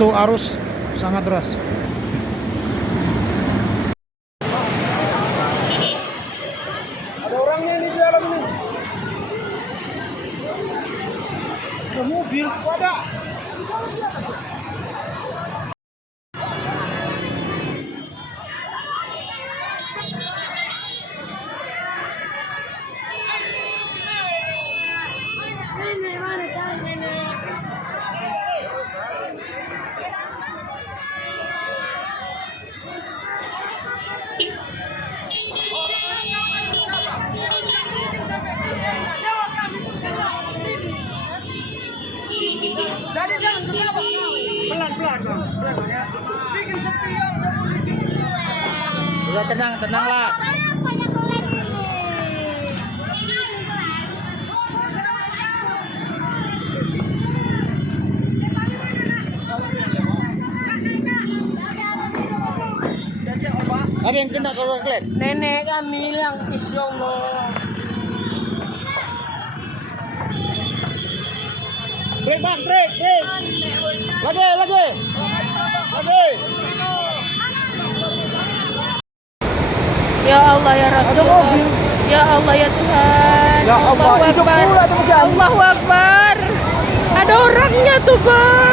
Itu arus sangat deras. Ada orangnya ini di dalam ini. Ada mobil, ada. Jadi jangan kenapa pelan-pelan bang, pelan ya. Bikin sepi ya. Udah tenang, tenang lah. Ada yang kena kalau kalian? Nenek kami yang isyong. Break bang, break. Lagi. Ya Allah ya Rasulullah. Ya Allah ya Tuhan. Ya Allah, Allahu hidup Akbar. pula tuh, Mas. Allahu Akbar. Ada orangnya tuh, guys.